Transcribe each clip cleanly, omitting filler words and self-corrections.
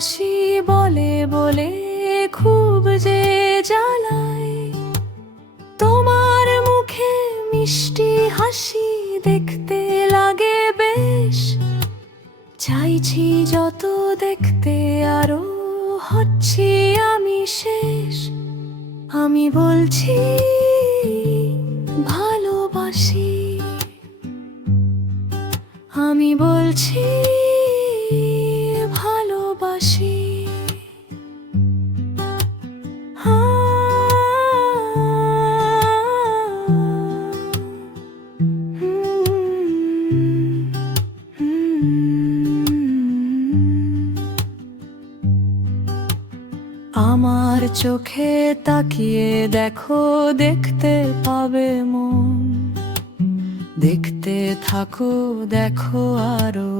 ভালোবাসি বলে বলে খুব যে জ্বালায়। তোমার মুখে মিষ্টি হাসি দেখতে লাগে বেশ, চাইছি যত দেখতে আরো হচ্ছি আমি শেষ। আমি বলছি ভালোবাসি, আমি বলছি ভালোবাসি। আমার চোখে তাকিয়ে দেখো, দেখতে পাবে মন। দেখতে থাকো দেখো আরো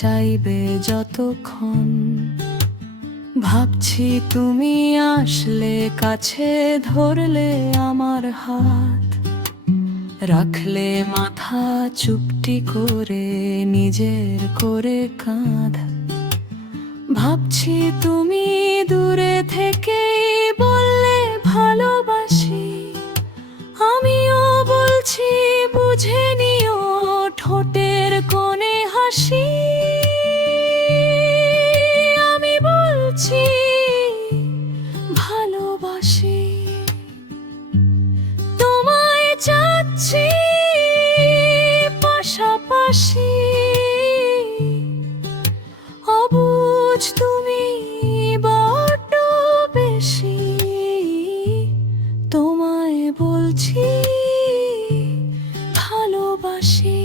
চাইবে যতক্ষণ। ভাবছি তুমি আসলে কাছে ধরলে আমার হাত, রাখলে মাথা চুপটি করে নিজের করে কাঁধ। ভাবছি তুমি দূরে থেকেই বললে ভালোবাসি, আমিও বলছি বুঝে নিও ঠোঁটের কোণে হাসি। আমি বলছি ভালোবাসি, তোমায় চাচ্ছি পাশাপাশি। অবুঝ তুমি বড্ড বেশি, তোমায় বলছি ভালোবাসি,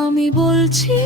আমি বলছি